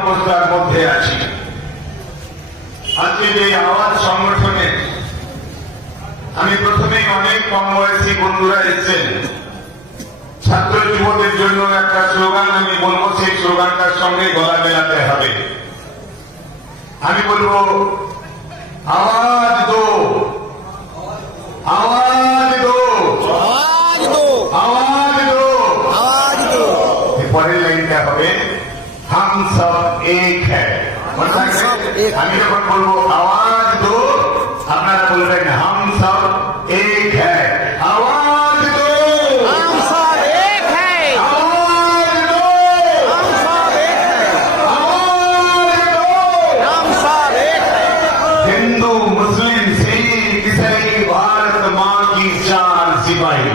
অবস্থার মধ্যে আছি। আজকে যে আওয়াজ সংগঠনে আমি প্রথমেই অনেক কম বয়সী বন্ধুরা এসেছেন, ছাত্র যুবদের জন্য একটা স্লোগান আমি বলবো, সেই স্লোগানটার সঙ্গে গলা মেলাতে হবে। আমি বলবো আওয়াজ দো, আওয়াজ দো, आवाज दो, আওয়াজ দো। आवाज दो। পরের লাইনটা হবে हम सब एक है। सब एक। আমি যখন বলবো আওয়াজ দো, আপনারা বলবেন हम सब एक है। আওয়াজ দো, हम सब एक है, আওয়াজ দো, हम सब एक है, আওয়াজ দো। हम सब एक है। हिंदू मुस्लिम सिख ईसाई भारत माँ की चार सिपाही।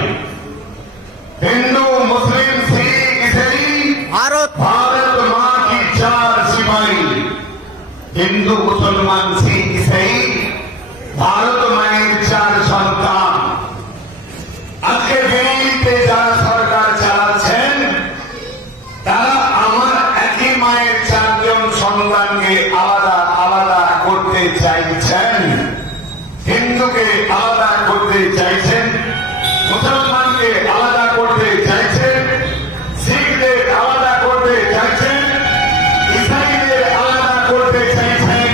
हिंदू मुस्लिम सिख ईसाई भारत भारत माँ की चार सिपाही। हिंदू मुसलमान सिख ईसाई ভারত মায়ের চার সন্তান। আজকে দিল্লিতে যারা সরকার চালাচ্ছেন তারা আমার একই মায়ের চারজন সন্তানকে আলাদা আলাদা করতে চাইছেন। হিন্দুকে আলাদা করতে চাইছেন, মুসলমানকে আলাদা করতে চাইছেন, শিখদের আলাদা করতে চাইছেন, ইসাইদের আলাদা করতে চাইছেন।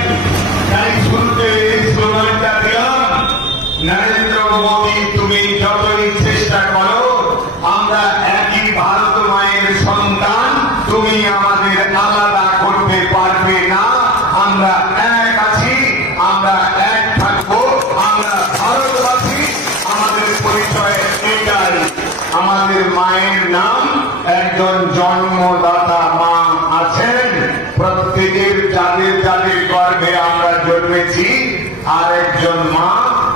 তাই শুরুতে এই স্লোগানটা দিলাম, নরেন্দ্র মোদী তুমি যতই চেষ্টা করো, আমরা একই ভারত মায়ের সন্তান, তুমি আমাদের আলাদা করতে পারবে না। আমরা এক আছি, আমরা এক থাকবো, আমরা ভারতবাসী। আমাদের পরিচয় এটাই। আমাদের মায়ের নাম, একজন জন্মদাতা মা আছেন, প্রত্যেকের যাদের যাদের গর্ভে আমরা জন্মেছি, আর একজন মা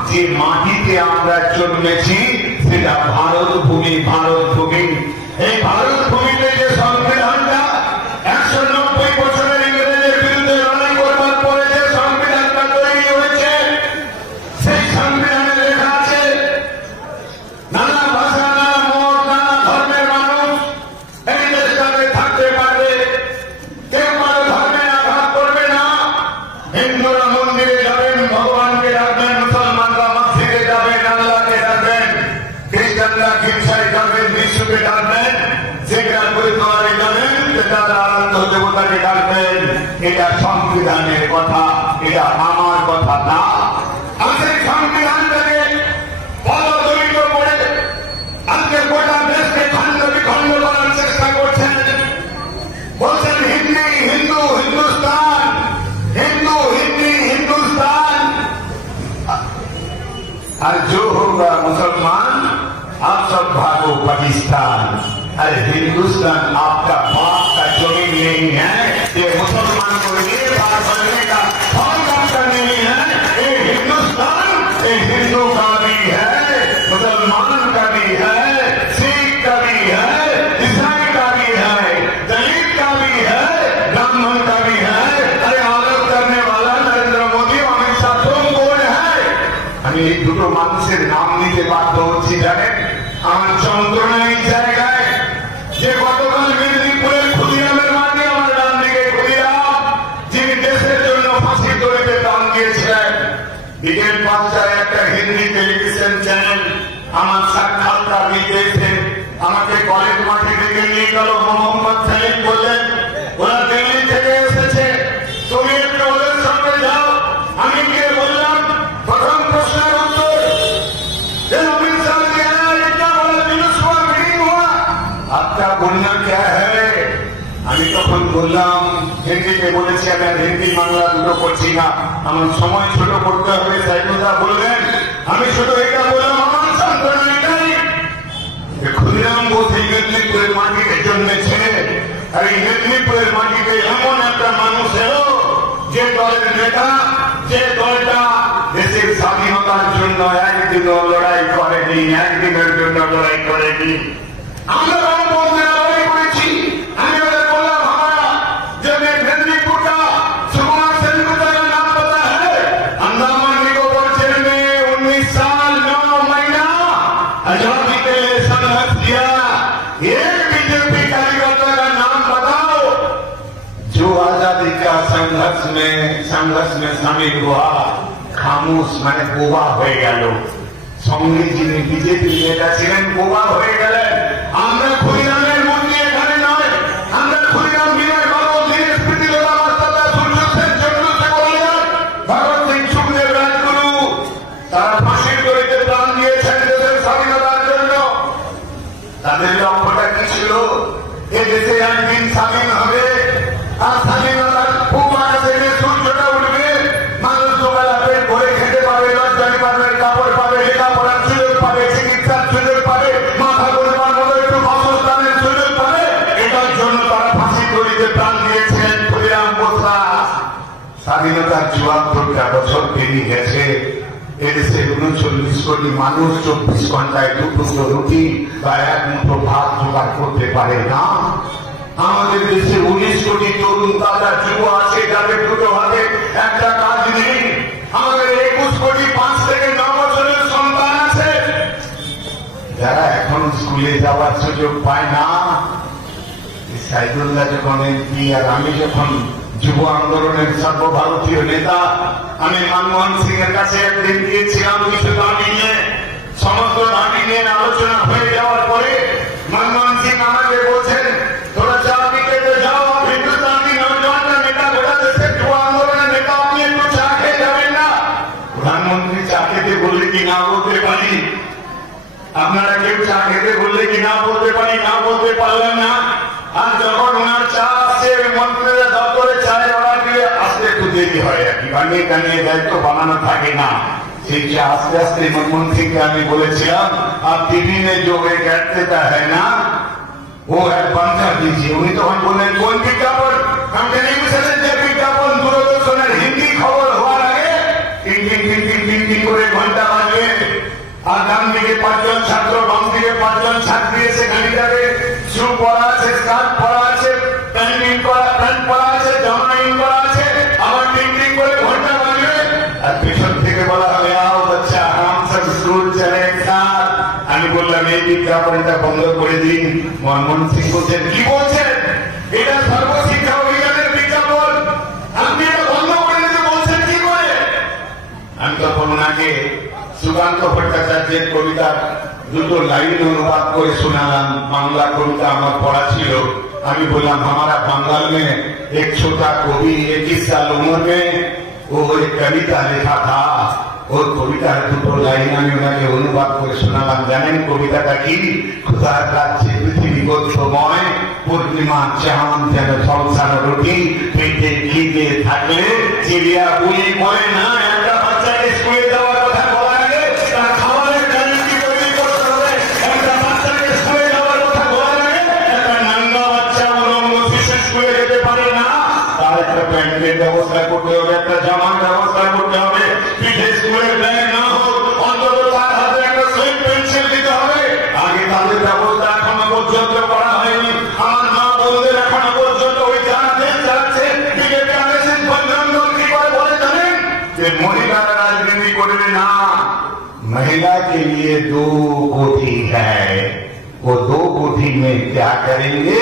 যে মাটিতে আমরা জন্মেছি সেটা ভারত ভূমি। ভারত ভূমি, এই ভারত ভূমিতে যে সংবিধানটা 190 বছরের ইংরেজের বিরুদ্ধে লড়াই করবার পরে যে সংবিধানটা তৈরি হয়েছে, সেই সংবিধানে লেখা আছে নানা ভাষা, নানা মত, নানা ধর্মের মানুষ এই দেশটাতে থাকতে পারবে, কেউ কারো ধর্মে আঘাত করবে না। হিন্দুরা মন্দিরে যাবেন, ভগবানকে ডাকবেন, মুসলমানরা মসজিদে যাবেন, আল্লাহকে ডাকবেন, খ্রিস্টানরা গির্জায় যাবেন, যিশুকে ডাকবেন, যেটা গুরুদ্বারে যাবেন তারা আনন্দ দেবতাকে ডাকবেন। এটা সংবিধানের কথা, এটা আমার কথা না। আমাদের সংবিধানটাকে পদদলিত করে আজকে গোটা দেশকে খণ্ড বিখণ্ড করার চেষ্টা করছেন। বলছেন হিন্দি হিন্দু হিন্দুস্তান, हिंदू हिंदी हिंदुस्तान, और जो होगा मुसलमान आप सब भागो पाकिस्तान। अरे हिंदुस्तान आपका बाप का जमीन नहीं है, ये मुसलमान को ये बात बनने का हक आपका नहीं है। ये हिंदुस्तान ये हिंदू का भी है, मुसलमान का भी है, सिख का भी है, ईसाई का भी है, दलित का भी है, ब्राह्मण का भी है। अरे आरोप करने वाला नरेंद्र मोदी, अमित शाह तुम कौन है? আমি এই দুটো মানুষের নাম নিতে বাধ্য হচ্ছি। জানেন আমার যন্ত্রণা এই জায়গায় যে গতকাল মেদিনীপুরের ক্ষুদিরামের মাঝে আমার ডান দিকে ক্ষুদিরাম, যিনি দেশের জন্য ফাঁসি দড়িতে টান দিয়েছিলেন, বিকেল 5টায় একটা হিন্দি টেলিভিশন চ্যানেল আমার সাক্ষাৎকার নিতে এসে আমাকে কলেজ মাঠে ডেকে নিয়ে গেল। মোহাম্মদ সাহেব বললেন ওরা দিল্লি থেকে এসেছে, তুমি একটু ওদের সঙ্গে যাও। আমি গিয়ে বললাম, প্রথম প্রশ্নের উত্তর যে अमित शाह जी आया, इतना बड़ा जुलूस हुआ, मीटिंग हुआ, आपका बोलना क्या है? আমি তখন বললাম, হিন্দিতে বলেছি, আমি আর হিন্দি বাংলা দুটো করছি না, আমার সময় ছোট করতে হবে। তাই কথা বললেন, আমি শুধু এটা বললাম, আমার সান্ত্বনা এটাই, ক্ষুদিরাম বোস এই মেদিনীপুরের মাটিতে জন্মেছে। আর এই মেদিনীপুরের মাটিতে এমন একটা মানুষ এলো যে দলের নেতা, যে দলটা দেশের স্বাধীনতার জন্য একদিনও লড়াই করেনি, একদিনের জন্য লড়াই করেনি। আমরা গণতন্ত্রে লড়াই করেছি। আমি ওদের বললাম, हमारा जब मेदिनीपुर का सुकुमार सेनगुप्ता का नाम पता है? अंडमान निकोबार जेल में 19 साल 9 महीना आजादी के लिए संघर्ष किया। एक बीजेपी कार्यकर्ता का नाम बताओ जो आजादी का संघर्ष में शामिल हुआ खामोश माने बोबा হয়ে গেল সঙ্গে যিনি বিজেপি নেতা ছিলেন बोबा হয়ে গেলেন আমরা ক্ষুদিরামের মন্দির এখানে নয় আমরা ক্ষুদিরাম বিনয় বাবু দীনেশ প্রীতিলতা মাস্টারদা সূর্য সেন চন্দ্র শেখর ভগৎ সিং সুখদেব রাজগুরু তারা ফাঁসির দড়িতে প্রাণ দিয়েছেন দেশের স্বাধীনতার জন্য তাদের লক্ষ্যটা কি ছিল এ দেশে একদিন স্বাধীন হবে আর স্বাধীনতার খুব আকাশে সূর্যটা উঠবে মানুষ দুবেলা পেট ভরে খেতে পাবে লজ্জানি পাবে কাপড় পাবে লেখাপড়ার সুযোগ পাবে চিকিৎসার সুযোগ পাবে মাথা গোলবার মতো একটু বাসস্থানের সুযোগ পাবে এটার জন্য তারা ফাঁসি দড়িতে প্রাণ দিয়েছিলেন ক্ষুদিরাম বসরা স্বাধীনতার ৭৪টা বছর পেরিয়ে গেছে এদেশে ৩৯ কোটি মানুষ ২৪ ঘন্টায় দুটো রুটি বা এক মুঠো ভাত জোগাড় করতে পারে না আমাদের দেশে ১৯ কোটি তরুণ তাজা যুব আছে যাদের দুটো হাতে একটা কাজ নেই আমাদের ২১ কোটি ৫ থেকে ৯ বছরের সন্তান আছে যারা এখন স্কুলে যাওয়ার সুযোগ পায় না সাইদুল্লাহ যখন এমপি আর আমি যখন যুব আন্দোলনের সর্বভারতীয় নেতা আমি মনমোহন সিং এর কাছে একদিন গিয়েছিলাম কিছু দাবি নিয়ে সমস্ত দাবি নিয়ে আলোচনা হয়ে যাওয়ার পরে মনমোহন সিং আমাকে বলছেন তোরা চা খেতে যাও হিন্দুস্তানি নৌজওয়ানরা নেতা গোটা দেশের যুব আন্দোলনের নেতা আপনি একটু চা খেয়ে যাবেন না প্রধানমন্ত্রী চা খেতে বললে কি না বলতে পারি আপনারা কেউ চা খেতে বললে কি না বলতে পারি না বলতে পারলেন না আর যখন ওনার চা আসছে মন্ত্রীরা দপ্তরে চায় অর্ডার দিয়ে আসতে একটু দেরি হয় আর কি বানিয়ে টানিয়ে দায়িত্ব বানানো থাকে না সেই চা আস্তে আস্তে মনমোহন সিংকে আমি বলেছিলাম আর টিভি में जो एक ऐड देता है ना वो ऐड बंद कर दीजिए উনি তখন বললেন কোন বিজ্ঞাপন हम টেলিভিশনের যে বিজ্ঞাপন দূরদর্শনের হিন্দি খবর হওয়ার আগে টিং টিং টিং টিং টিং টিং করে ঘন্টা বাজবে আর ডান দিকে ৫ জন ছাত্র বাম দিকে ৫ জন ছাত্রী সেখানে যাবে শু পরা আছে স্কার্ট পরা আছে প্যান্ট পরা আছে জামা ইন করা আছে আবার টিং টিং করে ঘন্টা বাজবে আর পেছন থেকে বলা হবে আও বাচ্চা हम सब स्कूल चले एक साथ আমি বললাম এই বিজ্ঞাপনটা বন্ধ করে দিন মনমোহন সিং বলছেন কি বলছেন এটা সর্বশিক্ষা অভিযানের বিজ্ঞাপন আপনি এটা বন্ধ করে দিতে বলছেন কি করে আমি তখন ওনাকে সুকান্ত ভট্টাচার্যের কবিতার দুটো লাইন অনুবাদ করে শোনালাম বাংলা কবিতা আমার পড়া ছিল আমি বললাম हमारा बंगाल में एक छोटा कवि 21 साल उम्र में वो एक कविता लिखा था ওর কবিতার দুটো লাইন আমি ওনাকে অনুবাদ করে শোনালাম জানেন কবিতাটা কি খোদার রাজ্যে পৃথিবী গর্ভময় পূর্ণিমা চাঁদ যেন সংসার রুটি পেটে খিদে থাকলে চিড়িয়া বুলি মরে না একটা বাচ্চাকে স্কুলে যাওয়ার কথা বলার আগে তার খাবারের গ্যারান্টি তৈরি করতে হবে একটা বাচ্চাকে স্কুলে যাওয়ার কথা বলার আগে একটা নাঙ্গা বাচ্চা উলঙ্গ শিশু স্কুলে যেতে পারে না তার একটা প্যান্টের ব্যবস্থা করতে হবে একটা জামার ব্যবস্থা করতে হবে পিঠে স্কুলের ব্যাগ না হোক অন্তত তার হাতে একটা সুইট পেন্সিল দিতে হবে আগে তাদের ব্যবস্থা এখনো পর্যন্ত করা হয়নি আমার মা বোনদের এখনো পর্যন্ত ওই জানাতে যাচ্ছে বিজেপি আদেশের বন্ধন কি করে বলে জানেন যে মহিলারা রাজনীতি করবে না महिला के लिए 2 कोठी है वो 2 कोठी में क्या करेंगे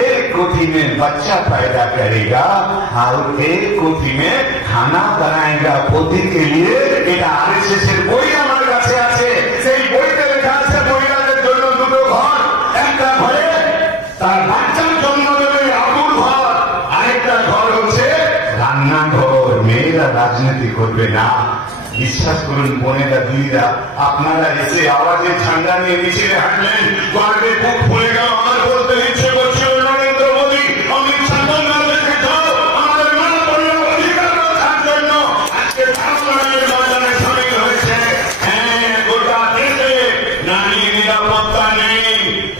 एक कोठी में बच्चा पैदा करेगा और एक कोठी में खाना बनाएगा पोती के लिए এটা আরএসএস এর বই আমার কাছে আছে সেই বইতে লেখা আছে মহিলাদের জন্য দুটো ঘর একটা ঘরে তার বাচ্চার জন্য দেবে আবুল ঘর আরেকটা ঘর হচ্ছে রান্নাঘর মেয়েরা রাজনীতি করবে না বিশ্বাস করুন বোনেরা দিদিরা আপনারা এসে আওয়াজের ঠান্ডা নিয়ে মিছিলে হাঁটলেন গর্বে বুক ফুলে গেল আমার বলতে ইচ্ছে করছিল নরেন্দ্র মোদী অমিত শাহ দেখে যাও আমাদের মান পরিবার অধিকার রক্ষার জন্য আজকে ভারতের ময়দানে সামিল হয়েছে হ্যাঁ গোটা দেশে নারী নিরাপত্তা নেই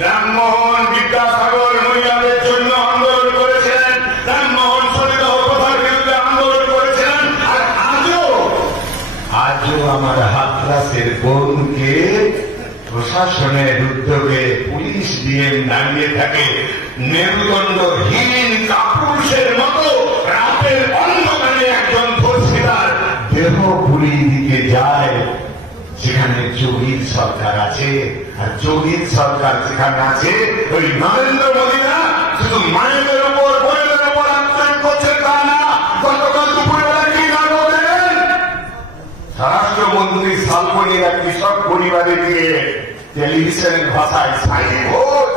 রামমোহন বিদ্যাসাগর মহিলাদের জন্য আন্দোলন করেছিলেন রামমোহন সতীদাহ প্রথার বিরুদ্ধে আন্দোলন করেছিলেন আর আজও আমার হাতরাসের বোনকে প্রশাসনের উদ্যোগে পুলিশ দিয়ে দাঁড়িয়ে থাকে মেরুদণ্ডহীন কাপুরুষের মতো রাতের অন্ধকারে একজন ধর্ষিতার দেহ পুলিশ দিকে যায় যেখানে যোগীর সরকার আছে আর যোগীর সরকার যেখানে আছে ওই নরেন্দ্র মোদীরা শুধু মায়েদের উপর বোনেদের উপর করছেন তা না, গতকাল দুপুরবেলা কি নাটক দেন? স্বরাষ্ট্রমন্ত্রী সালমনিরা কৃষক পরিবারে গিয়ে টেলিভিশনের ভাষায় ছাই ভোজ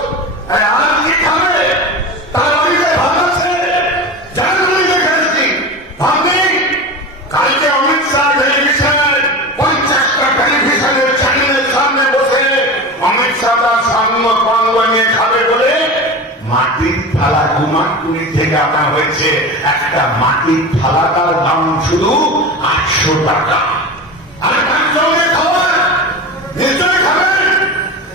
আজ কি খাবে? তার বাড়িতে ভাত আছে, জানুয়ারি দেখেছি ভাত নেই। কালকে অমিত শাহ টেলিভিশনের 50টা টেলিভিশনের চ্যানেলের সামনে বসে অমিত শাহ তার সামনে কঙ্গ নিয়ে খাবে বলে মাটির থালা কুমারটুলি থেকে আনা হয়েছে। একটা মাটির থালাটার দাম শুধু 800 টাকা। আর তার সঙ্গে খাবার নিশ্চয়ই খাবেন,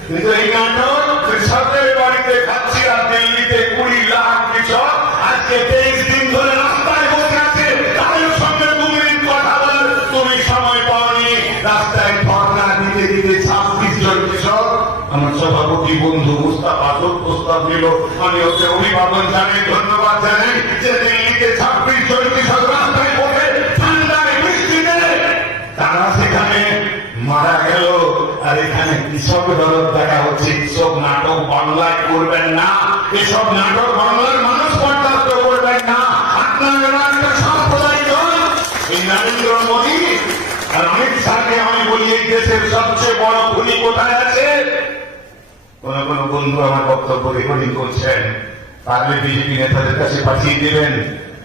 কিন্তু এই নাটক কৃষকের বাড়িতে খাচ্ছি আর দিল্লিতে 20 লাখ কৃষক আজকে 23 দিন ধরে রাস্তায় বসে আছে। তাদের সঙ্গে 2 মিনিট কথা বলার তুমি সময় পাওনি। রাস্তায় ধর্ণা দিতে দিতে 26 জন কৃষক আমার সভাপতি বন্ধু মুস্তাফা প্রস্তাব দিল, আমি ওকে অভিবাদন জানাই, ধন্যবাদ জানাই যে দিল্লিতে 26 জন কৃষক রাস্তায় বসে ঠান্ডায় বৃষ্টিতে তারা সেখানে মারা গেল। আর এখানে কৃষক দরদ দেখা হচ্ছে। এসব নাটক বাংলায় করবেন না, এসব নাটক বাংলার মানুষ বরদাস্ত করবেন না। আপনারা একটা সাম্প্রদায়িক দল, এই নরেন্দ্র মোদী আর অমিত শাহকে আমি বলি এই দেশের সবচেয়ে বড় খুনি কোথায় আছে? কোন কোন বন্ধু আমার বক্তব্য রেকর্ডিং করছেন, পারলে বিজেপি নেতাদের কাছে পাঠিয়ে দেবেন,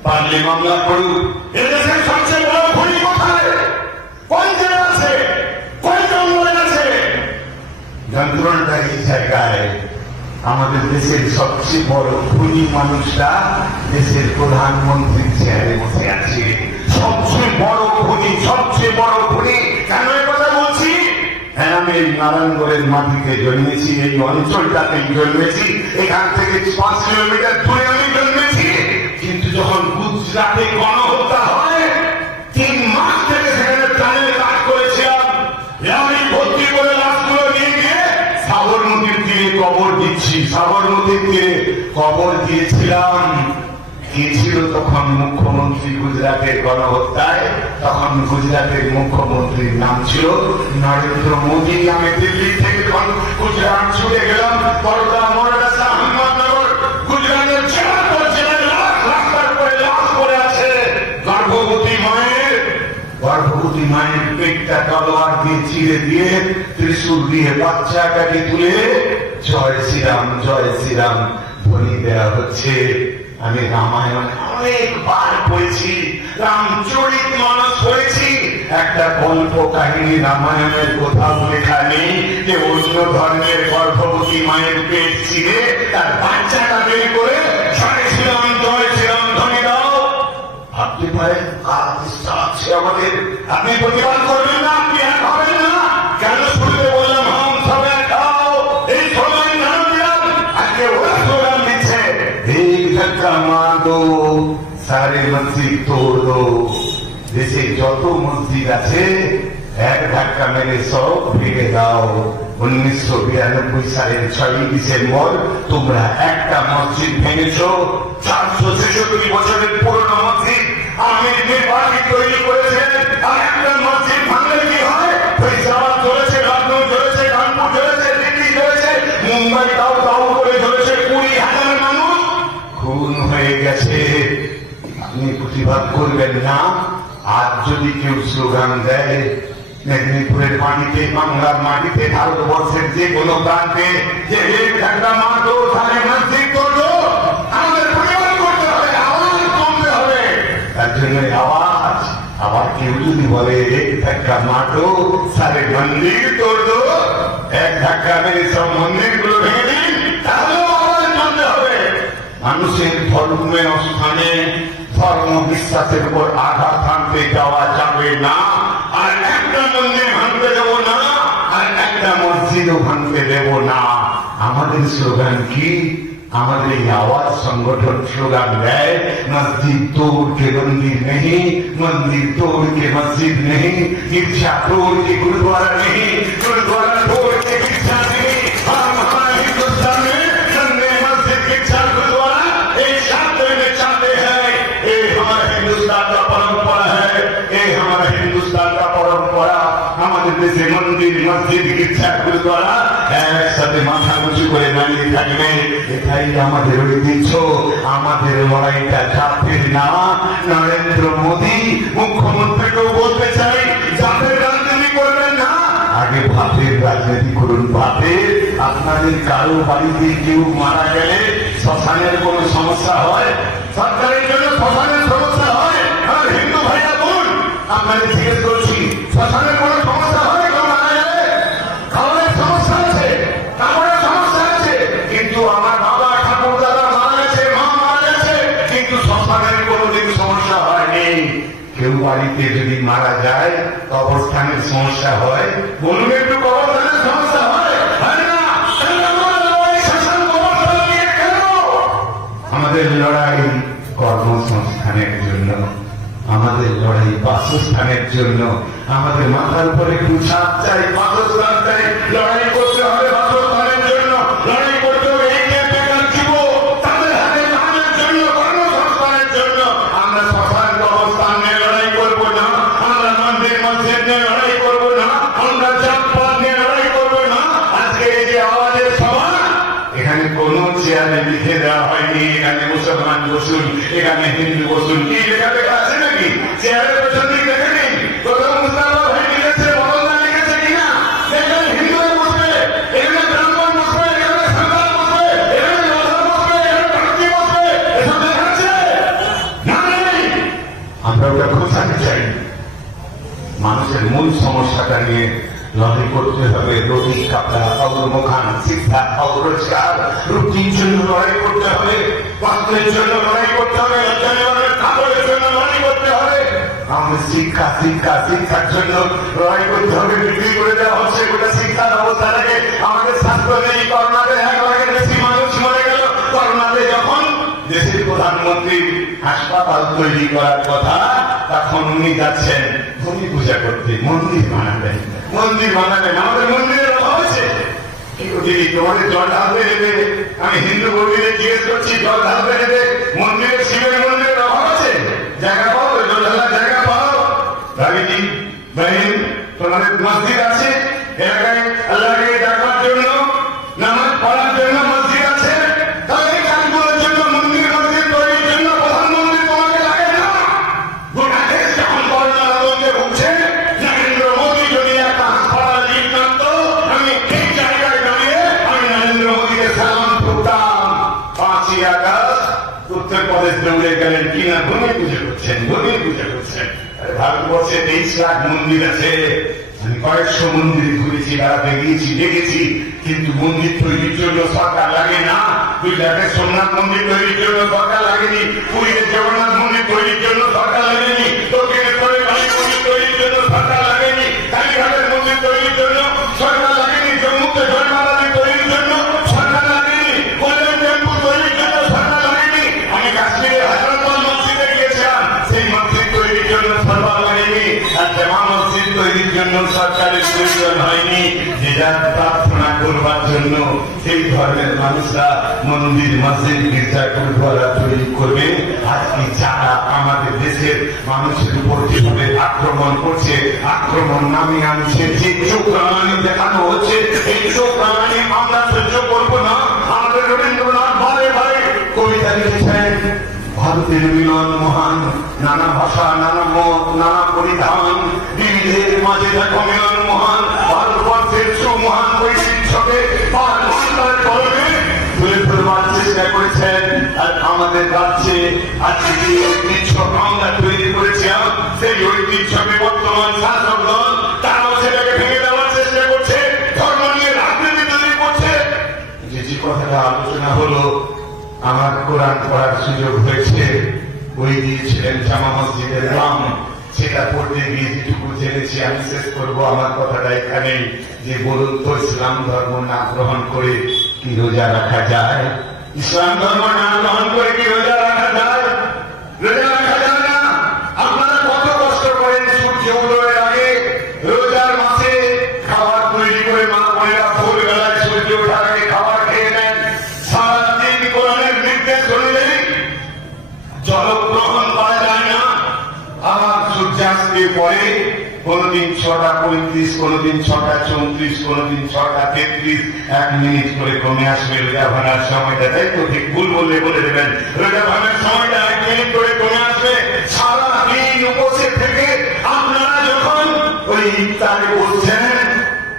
পারলে মামলা করুন। এদেশের সবচেয়ে বড় খুনি কোথায়? কোন জেলা আছে? কোন জঙ্গলে আছে? যন্ত্রণাটা এই জায়গায়। আমাদের দেশের সবচেয়ে বড় খুনি মানুষটা দেশের প্রধানমন্ত্রীর চেয়ারে বসে আছে। সবচেয়ে বড় খুনি, সবচেয়ে বড় খুনি। কেন এ কথা বলছি? হ্যাঁ, আমি এই নারায়ণগড়ের মাটিতে জন্মেছি, এই অঞ্চলটাতে জন্মেছি, এখান থেকে 5 কিলোমিটার দূরে আমি জন্মেছি। কিন্তু যখন গুজরাটে গণহত্যা হয় 3 মাস থেকে সেখানে প্রাণের কাজ করেছিলাম। আমি ভর্তি করে লাশগুলো নিয়ে গিয়ে সাবরমতীর তীরে কবর দিচ্ছি, সাবরমতীর তীরে কবর দিয়েছিলাম। কে ছিল তখন মুখ্যমন্ত্রী গুজরাটের গণহত্যায়? তখন গুজরাটের মুখ্যমন্ত্রীর নাম ছিল নরেন্দ্র মোদী। আমি দিল্লি থেকে যখন গুজরাট ছুটে গেলাম, বরোদা, মহারাষ্ট্র, আহমদনগর, গুজরাটের জেলায় লাশ, রাস্তার পরে লাশ পড়ে আছে। গর্ভবতী মায়ের পেটটা তলোয়ার দিয়ে চিড়ে দিয়ে ত্রিশূল দিয়ে বাচ্চাটাকে তুলে জয় শ্রীরাম, জয় শ্রীরাম ধ্বনি দেওয়া হচ্ছে। আমি রামায়ণ অনেকবার পড়েছি, রামচরিত মানস পড়েছি। একটা গল্প কাহিনী রামায়ণের কোথাও লেখা নেই যে অন্য ধর্মের গর্ভবতী মায়ের পেট ছিঁড়ে তার বাচ্চাটা বের করে জয় শ্রীরাম, জয় শ্রীরাম ধ্বনি দাও। আপনি পারেন আছে আমাদের, আপনি প্রতিবাদ করবেন না, আপনি এক হবেন না। কেন শুরুতে বললাম হাম সব এক খাও, এই সময় নাম দিলাম, আজকে ওরা স্লোগান দিচ্ছে एक धक्का मार दो सारे मस्जिद तोड़ दो। দেশে যত মসজিদ আছে এক ধাক্কা মেরে সব ভেঙে দাও। 1992 সালের 6 ডিসেম্বর তোমরা একটা মসজিদ ভেঙেছ। 466 বছরের পুরনো মসজিদ আমির নির্বাহী তৈরি করেছে। আর একটা মসজিদ ভাঙলে কি হয়? ফৈজাবাদ চলেছে, লখনৌ চলেছে, কানপুর চলেছে, দিল্লি চলেছে, মুম্বাই তাও তাও করে চলেছে। 20,000 মানুষ খুন হয়ে গেছে। আপনি প্রতিবাদ করবেন না? আজ যদি কেউ স্লোগান দেয় মেদিনীপুরের মাটিতে, বাংলার মাটিতে, ভারতবর্ষের যে কোনো প্রান্তে যে একটা মাত্র তাহলে মসজিদ করলো, আমাদের প্রতিবাদ করতে হবে, আওয়াজ তুলতে হবে। তার জন্য আওয়াজ। আবার কেউ যদি বলে এক ধাক্কা মারো সারে মন্দির তোড় দো, এক ধাক্কা মেরে সব মন্দিরগুলো ভেঙে দিন, তাহলেও আওয়াজ তুলতে হবে। মানুষের ধর্মের স্থানে ধর্ম বিশ্বাসের উপর আঘাত আনতে যাওয়া যাবে না। আর একটা মন্দির ভাঙতে দেব না, আর একটা মসজিদও ভাঙতে দেব না। আমাদের স্লোগান কি? আমাদের এই আওয়াজ সংগঠন স্লোগান দেয় মসজিদ तोड़ के मंदिर नहीं, मंदिर तोड़ के मस्जिद नहीं, गिरजा तोड़ के गुरुद्वारा नहीं, गुरुद्वारा तोड़ के गिरजा नहीं। हम हमारे हिंदुस्तान में संडे मस्जिद गिरजा गुरुद्वारा एक साथ में चाहते हैं। ये हमारा हिंदुस्तान का परंपरा है, ये हमारा हिंदुस्तान का परंपरा। हमारे देश मंदिर, मस्जिद, गिरजा, गुरुद्वारा একসাথে মাথা উঁচু করে দাঁড়িয়ে থাকবে। এটাই আমাদের ঐতিহ্য। আমাদের লড়াইটা জাতের না। নরেন্দ্র মোদী মুখ্যমন্ত্রীকেও বলতে চাই, জাতের রাজনীতি করবেন না, আগে ভাতের রাজনীতি করুন। ভাতের আপনাদের কারো বাড়িতে কেউ মারা গেলে শ্মশানের কোন সমস্যা হয়? সরকারের জন্য শ্মশানের সমস্যা হয়? আর হিন্দু ভাইরা বোন আপনাদের জিজ্ঞেস করছি, শ্মশানের কোন সমস্যা হয়? কেউ মারা গেলে খাওয়ার সমস্যা আছে, কাপড়ের সমস্যা আছে, কিন্তু আমার বাবা ঠাকুর দাদা মারা গেছে, মা মারা গেছে, কিন্তু শ্মশানের কোনোদিন সমস্যা হয়নি। কেউ বাড়িতে যদি মারা যায় কবরস্থানের সমস্যা হয়? বলুন একটু, কবরস্থানের সমস্যা হয়? হয় না? আমাদের লড়াই কর্মসংস্থানের জন্য, আমাদের লড়াই বাসস্থানের জন্য, আমাদের মাথার উপরে একটু ছাদ চাই, বাসস্থান চাই। লড়াই করতে হবে বাসস্থানের জন্য, লড়াই করতে হবে এই যে বেকার যুবক তাদের হাতে কাজের জন্য, কর্মসংস্থানের জন্য। আমরা শ্মশান কবরস্থান নিয়ে লড়াই করবো না, আমরা মন্দির মসজিদ নিয়ে লড়াই করবো না, আমরা জাতপাত নিয়ে লড়াই করবো না। আজকে এই যে আওয়াজের সভা, এখানে কোন চেয়ারে লিখে দেওয়া হয়নি এখানে মুসলমান বসুন, এখানে হিন্দু বসুন। কি লেখা লেখা আছে নাকি? চেয়ারের পেছন দিকে দেখে নিন, কোথাও মুস্তাফা ভাই লিখেছে, মহল্লা লিখেছে কিনা? এখানে হিন্দুরা বসবে, এখানে ব্রাহ্মণ বসবে, এখানে সাঁওতাল বসবে, এখানে লোধা বসবে, এখানে পার্টি বসবে, এসব লেখা আছে? না, নেই। আমরা ওটা খোঁচাতে চাই। মানুষের মূল সমস্যাটা নিয়ে লড়াই করতে হবে। রুটি কাপড়া और मकान, शिक्षा और रोजगार, রুটির জন্য লড়াই করতে হবে, বস্ত্রের জন্য লড়াই করতে হবে, কাপড়ের জন্য লড়াই করতে হবে। আমাদের শিক্ষা শিক্ষা শিক্ষার জন্য লড়াই করতে হবে। বিক্রি করে দেওয়া হচ্ছে গোটা শিক্ষা ব্যবস্থাটাকে। আমাদের স্বাস্থ্য নেই। করোনাতে 1 লাখের বেশি মানুষ মরে গেল। করোনাতে যখন দেশের প্রধানমন্ত্রী হাসপাতাল তৈরি করার কথা, তখন উনি যাচ্ছেন ভূমি পূজা করতে, মন্দির বানাবেন। মন্দির বানাবেন, আমাদের মন্দিরের অভাব আছে। দিদি তোমাদের জল ঢালতে নেবে, আমি হিন্দু বৌদিদের জিজ্ঞেস করছি, জল ঢালতে নেবে মন্দিরের, শিবের মন্দিরের অভাব আছে? জায়গা পাও, জল ঢালার জায়গা পাও? ভাবিজি বাহিন, তোমাদের মসজিদ আছে এলাকায়? আল্লাহকে ডাকার জন্য, নামাজ পড়ার জন্য মসজিদ আছে? তাহলে এই কাজগুলোর জন্য মন্দির মসজিদ তৈরির জন্য প্রধানমন্ত্রী তোমাকে লাগে না? গোটা দেশ যখন করোনা আতঙ্কে ভুগছে, নরেন্দ্র মোদী যদি একটা হাসপাতাল লিখ করতো, আমি এই জায়গায় দাঁড়িয়ে আমি নরেন্দ্র মোদীকে সালাম করতাম। 5ই আগস্ট উত্তরপ্রদেশ দৌড়ে গেলেন কিনা, ভূমি পুজো করছেন, ভূমি পুজো করছেন। ভারতবর্ষে 23 লাখ মন্দির আছে। আমি কয়েকশো মন্দির ঘুরেছি, বেড়াতে গিয়েছি, দেখেছি, কিন্তু মন্দির তৈরির জন্য সরকার লাগে না। গুজরাটের সোমনাথ মন্দির তৈরির জন্য সরকার লাগেনি, পুরীর জগন্নাথ মন্দির তৈরির জন্য সরকার লাগেনি, দক্ষিণেশ্বরের কালী মন্দির তৈরির জন্য সরকার লাগেনি, কালীঘাটের মন্দির তৈরির জন্য সরকার লাগেনি, জম্মুতে জয়মালাদি তৈরির জন্য সরকার লাগেনি, গোল্ডেন টেম্পল তৈরির জন্য সরকার লাগেনি। আমি কাশ্মীরে হযরতবাল মসজিদে গিয়েছিলাম, সেই মসজিদ তৈরির জন্য সরকার লাগেনি। আর জামা মসজিদ তৈরির জন্য সরকারের প্রয়োজন হয়নি। যে যার প্রার্থনা করবার জন্য সেই ধর্মের মানুষরা মন্দির মসজিদ গির্জা গুরুদ্বারা তৈরি করবে। আজকে যারা আমাদের দেশের মানুষের উপর যেভাবে আক্রমণ করছে, আক্রমণ নামে আনছে, যে চোখরামানি দেখানো হচ্ছে, এই চোখরামানি আমরা সহ্য করবো না। আমাদের রবীন্দ্রনাথ বারে বারে কবিতা লিখেছেন, ভারতের মিলন মহান, নানা ভাষা নানা মত নানা পরিধান, বিবিধের মাঝে দেখো মিলন মহান, ভারতবর্ষের সুমহান বৈশিষ্ট্যকে তুলে ধরবার চেষ্টা করেছেন। আর আমাদের রাজ্যে আজকে যে ঐতিহ্য আমরা তৈরি করেছিলাম, সেই ঐতিহ্যকে বর্তমান শাসক দল তারাও সেটাকে ভেঙে দেওয়ার চেষ্টা করছে, ধর্ম নিয়ে রাজনীতি তৈরি করছে। যে কথাটা আলোচনা হলো, আমার কোরআন পড়ার সুযোগ হয়েছে, বই দিয়েছিলেন জামা মসজিদের নাম, সেটা পড়তে গিয়ে যেটুকু জেনেছি আমি শেষ করবো আমার কথাটা এখানে। যে বলুন তো, ইসলাম ধর্ম না গ্রহণ করে কি রোজা রাখা যায়? ইসলাম ধর্ম না গ্রহণ করে কি রোজা রাখা যায়? রোজা রাখা যায় না। আপনারা কত কষ্ট করেন সূর্য উদয়ের আগে রোজার মাসে খাবার তৈরি করে, মা বোনেরা ভোরবেলায় সূর্য ওঠার আগে খাবার খেয়ে নেন। সারাদিন কোরআনের নির্দেশ অনুযায়ী জল গ্রহণ করা যায় না। আবার সূর্যাস্তের পরে কোনদিন 6:35, কোনদিন 6:34, কোনদিন 6:33, 1 মিনিট করে কমে আসবে রোজা ভাঙার সময়টা, তাই তো? ঠিক ভুল বললে বলে দেবেন। রোজা ভাঙার সময়টা 1 মিনিট করে কমে আসবে। সারাদিন উপসে থেকে আপনারা যখন ওই ইফতারে বসছেন,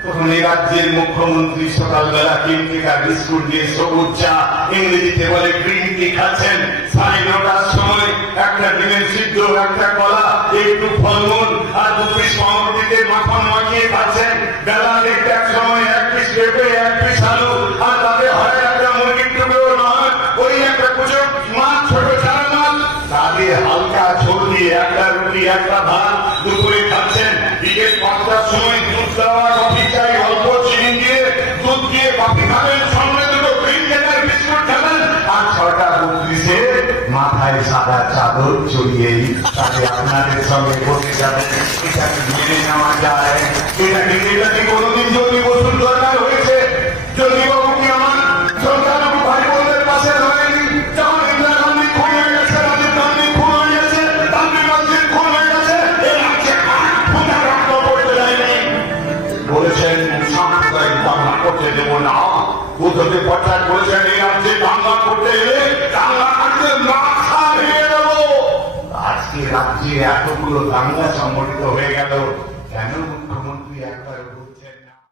তখন এই রাজ্যের মুখ্যমন্ত্রী সকালবেলা 3 টাকা বিস্কুট দিয়ে সবুজ চা, ইংরেজিতে বলে গ্রিন টি খাচ্ছেন। 9:30টার সময় একটা ডিমের সিদ্ধ, একটা কলা, একটু ফলমূল আর 2 পিস পাউরুটিতে মাখন মাখিয়ে খাচ্ছেন। বেলা 1টার সময় 1 পিস পেঁপে, 1 পিস আলু, আর তাদের হয় একটা মুরগির টুকরো, নয় ওই একটা কুচো মাছ, ছোট চারা মাছ, তাদের হালকা ঝোল দিয়ে একটা রুটি, একটা ভাত দুপুরে খাচ্ছেন। বিকেল 5টার সময় দুধ দেওয়া কফি চাই, অল্প চিনি দিয়ে দুধ দিয়ে কফি খাবেন, সঙ্গে দুটো গ্রিন টেকার বিস্কুট খাবেন। আর 6:32-এ মাথায় সাদা চাদর চড়িয়ে তাকে আপনাদের সঙ্গে বসে যাবেন। এটাকে মেনে নেওয়া যায়? এটাকে কোনোদিন যদি বসুর দরকার হয়েছে? যদি বাবু কি আমার সংখ্যালঘু ভাই বোনদের পাশে ধরেনি? যেমন ইন্দিরা গান্ধী খুন হয়ে গেছে, রাজীব গান্ধী খুন হয়ে গেছে, তানভীর গান্ধী খুন হয়ে গেছে, এ রাজ্যে খুনের রক্ত পড়তে দেয়নি। বলেছেন সাম্প্রদায়িক দাঙ্গা করতে দেব না। বুদ্ধদেব ভট্টাচার্য বলেছেন এই রাজ্যে দাঙ্গা করতে এলে দাঙ্গা কাটতে মাথা ভেঙে দেবো। আজকে রাজ্যে এতগুলো দাঙ্গা সংগঠিত হয়ে গেল,